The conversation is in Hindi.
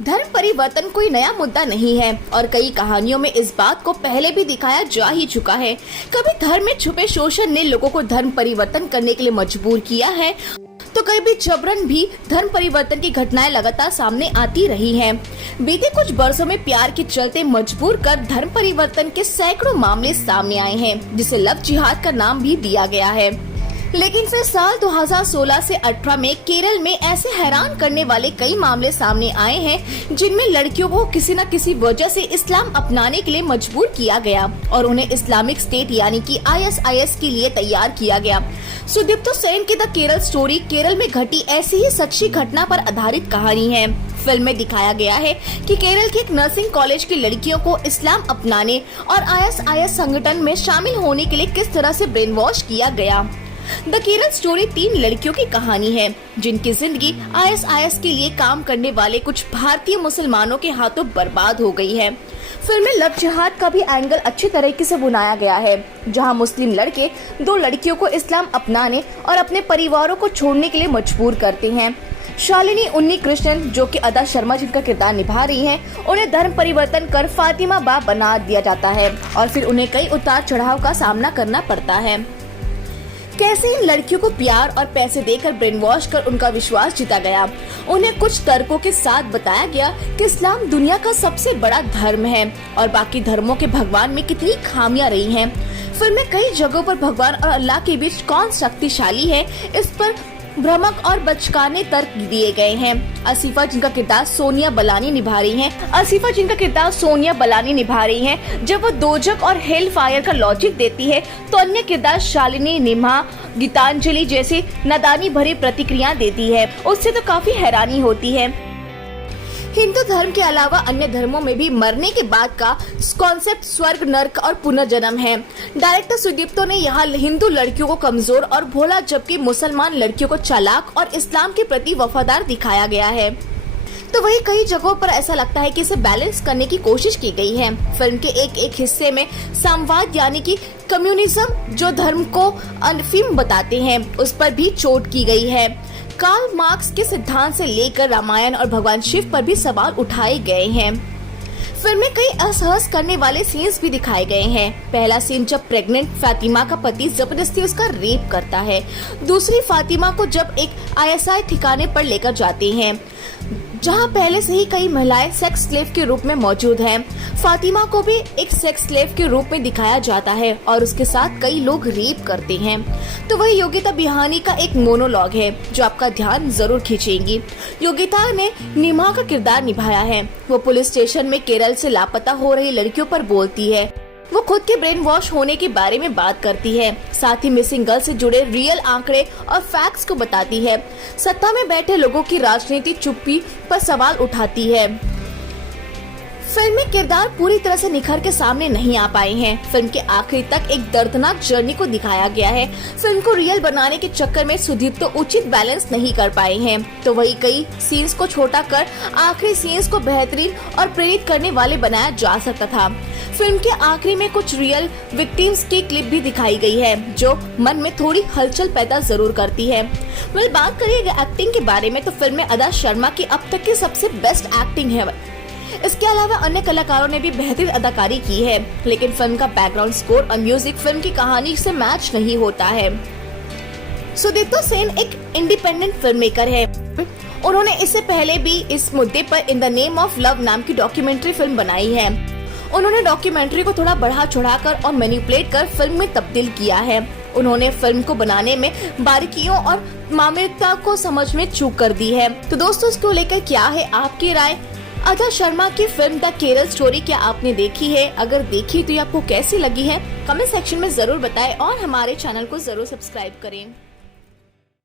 धर्म परिवर्तन कोई नया मुद्दा नहीं है और कई कहानियों में इस बात को पहले भी दिखाया जा ही चुका है। कभी धर्म में छुपे शोषण ने लोगों को धर्म परिवर्तन करने के लिए मजबूर किया है, तो कभी जबरन भी धर्म परिवर्तन की घटनाएं लगातार सामने आती रही हैं। बीते कुछ वर्षों में प्यार के चलते मजबूर कर धर्म परिवर्तन के सैकड़ों मामले सामने आए हैं, जिसे लव जिहाद का नाम भी दिया गया है। लेकिन फिर साल 2016 से 18 में केरल में ऐसे हैरान करने वाले कई मामले सामने आए हैं, जिनमें लड़कियों को किसी न किसी वजह से इस्लाम अपनाने के लिए मजबूर किया गया और उन्हें इस्लामिक स्टेट यानी कि ISIS के लिए तैयार किया गया। सुदीप्तो सेन की द केरल स्टोरी केरल में घटी ऐसी ही सच्ची घटना पर आधारित कहानी है। फिल्म में दिखाया गया है कि केरल के एक नर्सिंग कॉलेज की लड़कियों को इस्लाम अपनाने और ISIS संगठन में शामिल होने के लिए किस तरह से ब्रेन वॉश किया गया। द केरल स्टोरी 3 लड़कियों की कहानी है, जिनकी जिंदगी ISIS के लिए काम करने वाले कुछ भारतीय मुसलमानों के हाथों बर्बाद हो गई है। फिल्म में लव जिहाद का भी एंगल अच्छी तरीके से बुनाया गया है, जहां मुस्लिम लड़के 2 लड़कियों को इस्लाम अपनाने और अपने परिवारों को छोड़ने के लिए मजबूर करते हैं। शालिनी उन्नीकृष्णन, जो कि अदा शर्मा जिनका किरदार निभा रही हैं, उन्हें धर्म परिवर्तन कर फातिमा बा बना दिया जाता है और फिर उन्हें कई उतार चढ़ाव का सामना करना पड़ता है। कैसे इन लड़कियों को प्यार और पैसे देकर ब्रेन वॉश कर उनका विश्वास जीता गया। उन्हें कुछ तर्कों के साथ बताया गया कि इस्लाम दुनिया का सबसे बड़ा धर्म है और बाकी धर्मों के भगवान में कितनी खामियां रही हैं। फिल्म में कई जगहों पर भगवान और अल्लाह के बीच कौन शक्तिशाली है, इस पर भ्रामक और बचकाने तर्क दिए गए हैं। आसिफा जिनका किरदार सोनिया बलानी निभा रही हैं, जब वो दोजक और हेल फायर का लॉजिक देती है, तो अन्य किरदार शालिनी निम्हा गीतांजलि जैसी नादानी भरी प्रतिक्रिया देती है। उससे तो काफी हैरानी होती है। हिंदू धर्म के अलावा अन्य धर्मों में भी मरने के बाद का कॉन्सेप्ट स्वर्ग, नर्क और पुनर्जन्म है। डायरेक्टर सुदीप्तो ने यहाँ हिंदू लड़कियों को कमजोर और भोला, जबकि मुसलमान लड़कियों को चालाक और इस्लाम के प्रति वफादार दिखाया गया है। तो वही कई जगहों पर ऐसा लगता है कि इसे बैलेंस करने की कोशिश की गई है। फिल्म के एक हिस्से में सामवाद यानी कि कम्युनिज्म, जो धर्म को अनफिल्म बताते हैं, उस पर भी चोट की गई है। कार्ल मार्क्स के सिद्धांत से लेकर रामायण और भगवान शिव पर भी सवाल उठाए गए हैं। फिल्म में कई असहज करने वाले सीन्स भी दिखाए गए हैं। पहला सीन जब प्रेग्नेंट फातिमा का पति जबरदस्ती उसका रेप करता है। दूसरी फातिमा को जब एक ISI ठिकाने पर लेकर जाते हैं, जहां पहले से ही कई महिलाएं सेक्स स्लेव के रूप में मौजूद हैं। फातिमा को भी एक सेक्स स्लेव के रूप में दिखाया जाता है और उसके साथ कई लोग रेप करते हैं। तो वही योगिता बिहानी का एक मोनोलॉग है, जो आपका ध्यान जरूर खींचेंगी। योगिता ने निम्हा का किरदार निभाया है। वो पुलिस स्टेशन में केरल से लापता हो रही लड़कियों पर बोलती है। वो खुद के ब्रेन वॉश होने के बारे में बात करती है, साथ ही मिसिंग गर्ल से जुड़े रियल आंकड़े और फैक्ट्स को बताती है। सत्ता में बैठे लोगों की राजनीतिक चुप्पी पर सवाल उठाती है। फिल्म में किरदार पूरी तरह से निखर के सामने नहीं आ पाए हैं। फिल्म के आखिरी तक एक दर्दनाक जर्नी को दिखाया गया है। फिल्म को रियल बनाने के चक्कर में सुदीप्तो उचित बैलेंस नहीं कर पाए हैं। तो वही कई सीन्स को छोटा कर आखिरी सीन्स को बेहतरीन और प्रेरित करने वाले बनाया जा सकता था। फिल्म के आखिरी में कुछ रियल विक्टिम्स की क्लिप भी दिखाई गई है, जो मन में थोड़ी हलचल पैदा जरूर करती है। बात करिए एक्टिंग के बारे में, तो फिल्म में अदा शर्मा की अब तक की सबसे बेस्ट एक्टिंग है। इसके अलावा अन्य कलाकारों ने भी बेहतरीन अदाकारी की है, लेकिन फिल्म का बैकग्राउंड स्कोर और म्यूजिक फिल्म की कहानी से मैच नहीं होता है। सुदीप्तो सेन एक इंडिपेंडेंट फिल्म मेकर है। उन्होंने इससे पहले भी इस मुद्दे पर in the name of love नाम की डॉक्यूमेंट्री फिल्म बनाई है। उन्होंने डॉक्यूमेंट्री को थोड़ा बढ़ा चढ़ाकर और मैनिपुलेट कर फिल्म में तब्दील किया है। उन्होंने फिल्म को बनाने में बारीकियों और मामूलिकता को समझ में चूक कर दी है। तो दोस्तों, इसको लेकर क्या है आपकी राय? अदा शर्मा की फिल्म द केरल स्टोरी क्या आपने देखी है? अगर देखी तो ये आपको कैसी लगी है? कमेंट सेक्शन में जरूर बताएं और हमारे चैनल को जरूर सब्सक्राइब करें।